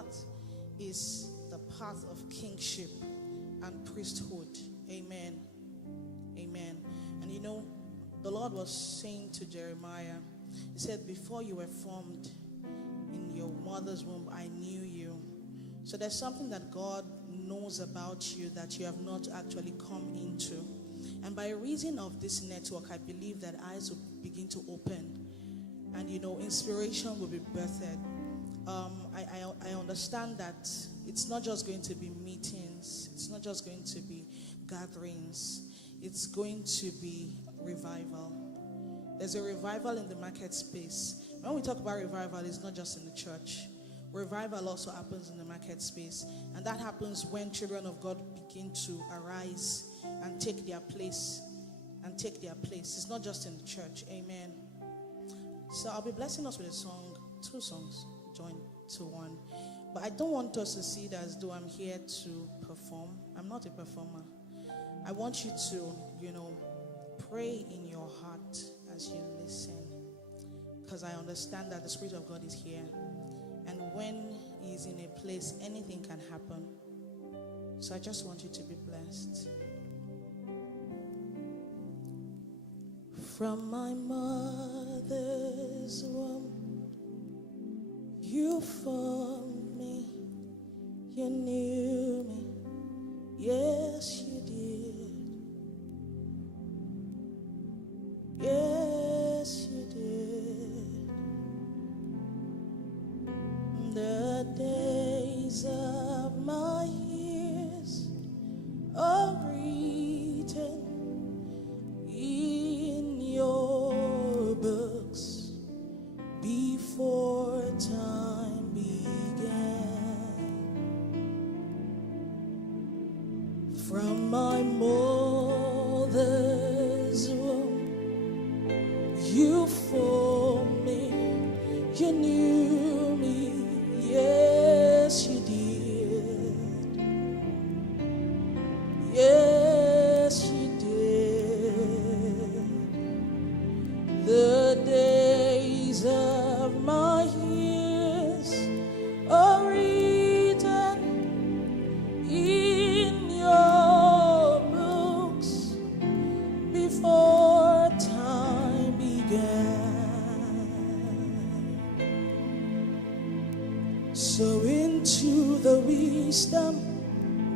path is the path of kingship and priesthood. Amen. Amen. And you know, the Lord was saying to Jeremiah, he said, before you were formed in your mother's womb, I knew you. So there's something that God knows about you that you have not actually come into. And by reason of this network, I believe that eyes will begin to open. And you know, inspiration will be birthed. I understand that it's not just going to be meetings. It's not just going to be gatherings. It's going to be revival. There's a revival in the market space. When we talk about revival, it's not just in the church. Revival also happens in the market space. And that happens when children of God begin to arise and take their place. It's not just in the church. Amen. So I'll be blessing us with a song, 2 songs, join to one. But I don't want us to see it as though I'm here to perform. I'm not a performer. I want you to, pray in your heart as you listen. Because I understand that the Spirit of God is here. And when He's in a place, anything can happen. So I just want you to be blessed. From my mother's womb, you formed me, you knew me, yes you did, yes you did. The days of my years are written in your books before time began. From my mother's womb, you formed me, you knew me, yes you did, yes you did. The days of my years are written in your books before time began. So into the wisdom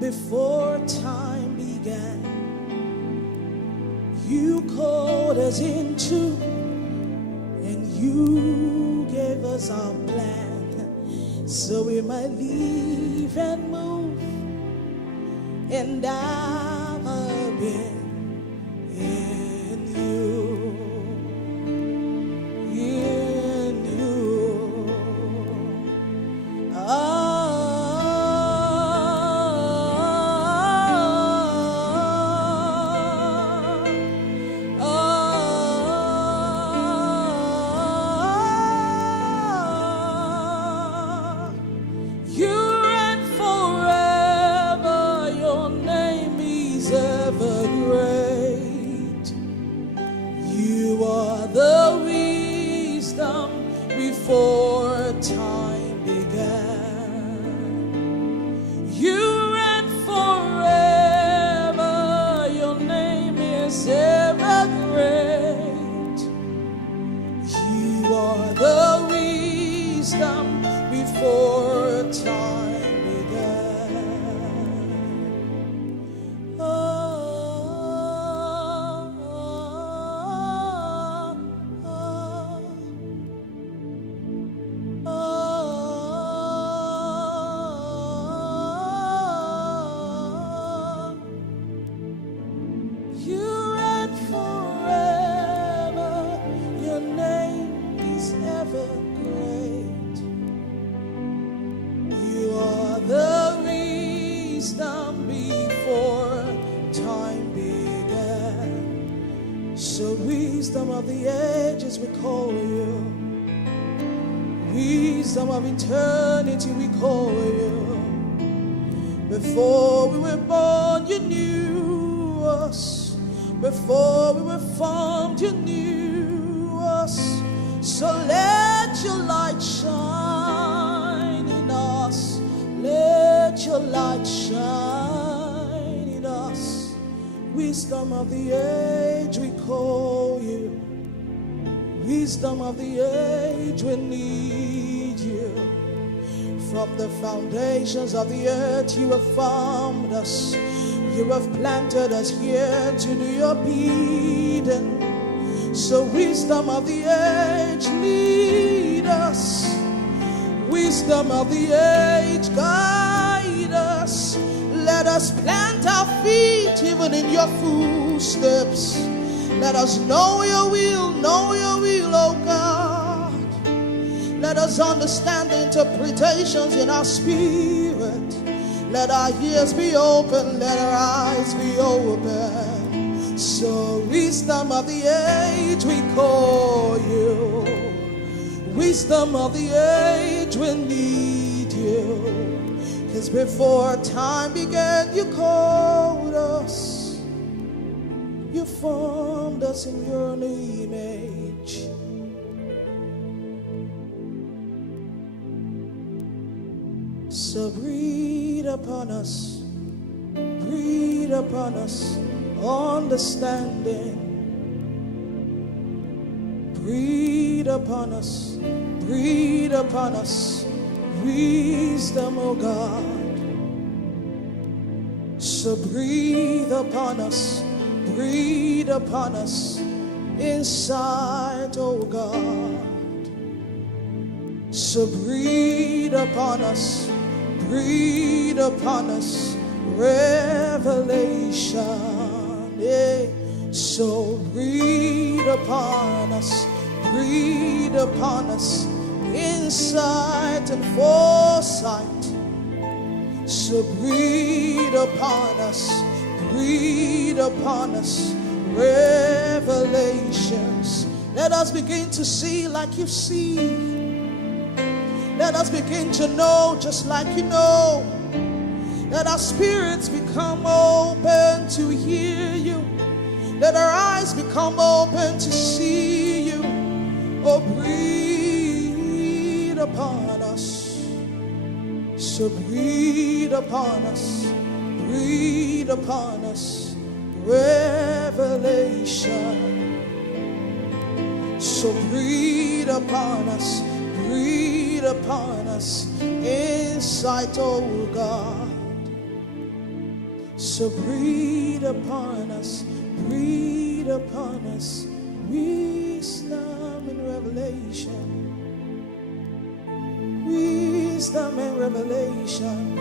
before time began, you called us into, and you gave us our plan, so we might live and move and our being in you. In you. You reign forever, your name is ever great. You are the wisdom before time began. You reign forever, your name is ever great. You are the wisdom before time began. Oh, oh, oh, oh. You reign forever, your name is ever great. You are the wisdom before time began. So wisdom of the ages we call you. Wisdom of eternity we call you. Before we were born you knew us. Before we were formed you knew us. So let your light shine in us. Wisdom of the age, we call you. Wisdom of the age, we need you. From the foundations of the earth, you have formed us. You have planted us here to do your bidding. So wisdom of the age, lead us. Wisdom of the age, guide us. Let us plant our feet even in your footsteps. Let us know your will, oh God. Let us understand the interpretations in our spirit. Let our ears be open, let our eyes be open. So wisdom of the age, we call you. Wisdom of the age, we need you. 'Cause before time began, you called us. You formed us in your own image. So breathe upon us understanding. Breathe upon us wisdom, oh God. So breathe upon us insight, oh God. So breathe upon us revelation. Yeah. So breathe upon us insight and foresight. So breathe upon us revelations. Let us begin to see like you see. Let us begin to know just like you know. Let our spirits become open to hear you. Let our eyes become open to see you. Oh, breathe upon us. So breathe upon us revelation. So breathe upon us insight, oh God. So breathe upon us wisdom and revelation. Wisdom and revelation.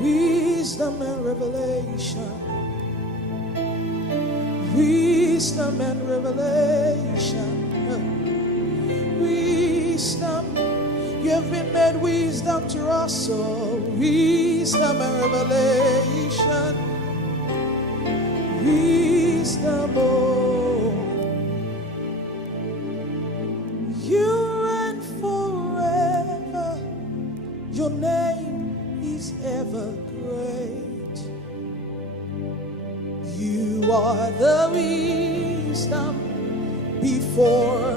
Wisdom and revelation. Wisdom and revelation. Wisdom, you have been made wisdom to us, so wisdom and revelation. Wisdom, oh, you reign forever. Your name is ever great. You are the wisdom before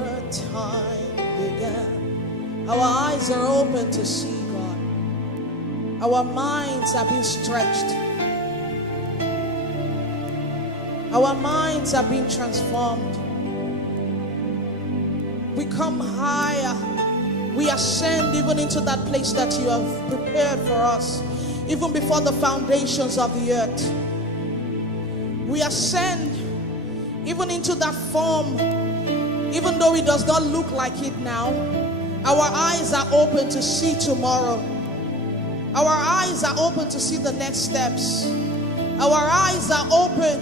time began. Our eyes are open to see God. Our minds have been stretched. Our minds have been transformed. We come higher. We ascend even into that place that you have prepared for us, even before the foundations of the earth. We ascend even into that form, even though it does not look like it now. Our eyes are open to see tomorrow. Our eyes are open to see the next steps. Our eyes are open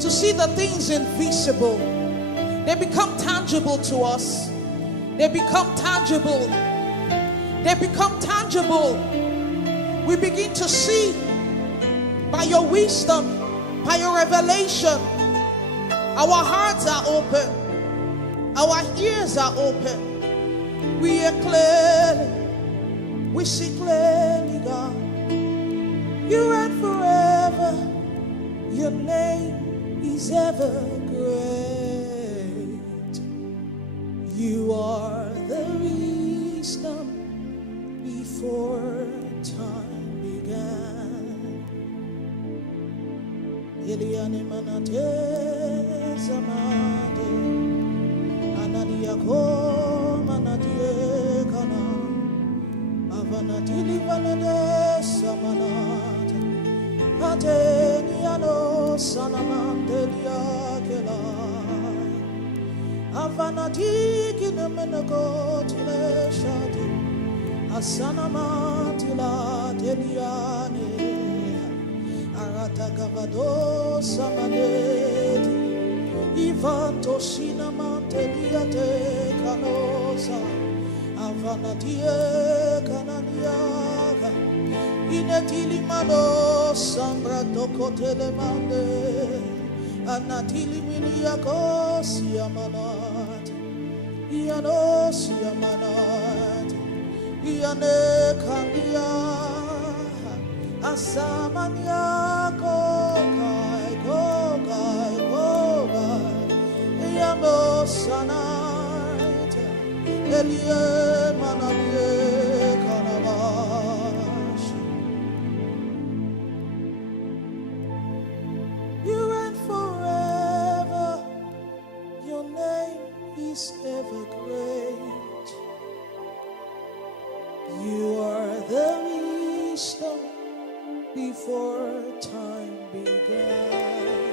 to see the things invisible. They become tangible to us. They become tangible. They become tangible. We begin to see by your wisdom, by your revelation. Our hearts are open. Our ears are open. We hear clearly. We see clearly, God. You reign forever. Your name is ever great. You are the wisdom before time began. Eliane manate zamade anadia ko manadie kana avanatili vanade samanate ateniano sanamante diakela avanati kinemenego tileshati asanamati la teliane Aratagavado samaneti Ivanto sinamante diate canosa Avanatie cananiaga Inetili mano sambra toko telemande Anatili miliaco siamanat Iano siamanat Iane candia Asamanya kokai Yamo sanait Elie mananie kanavash You reign forever Your name is ever great You are the wisdom before time began.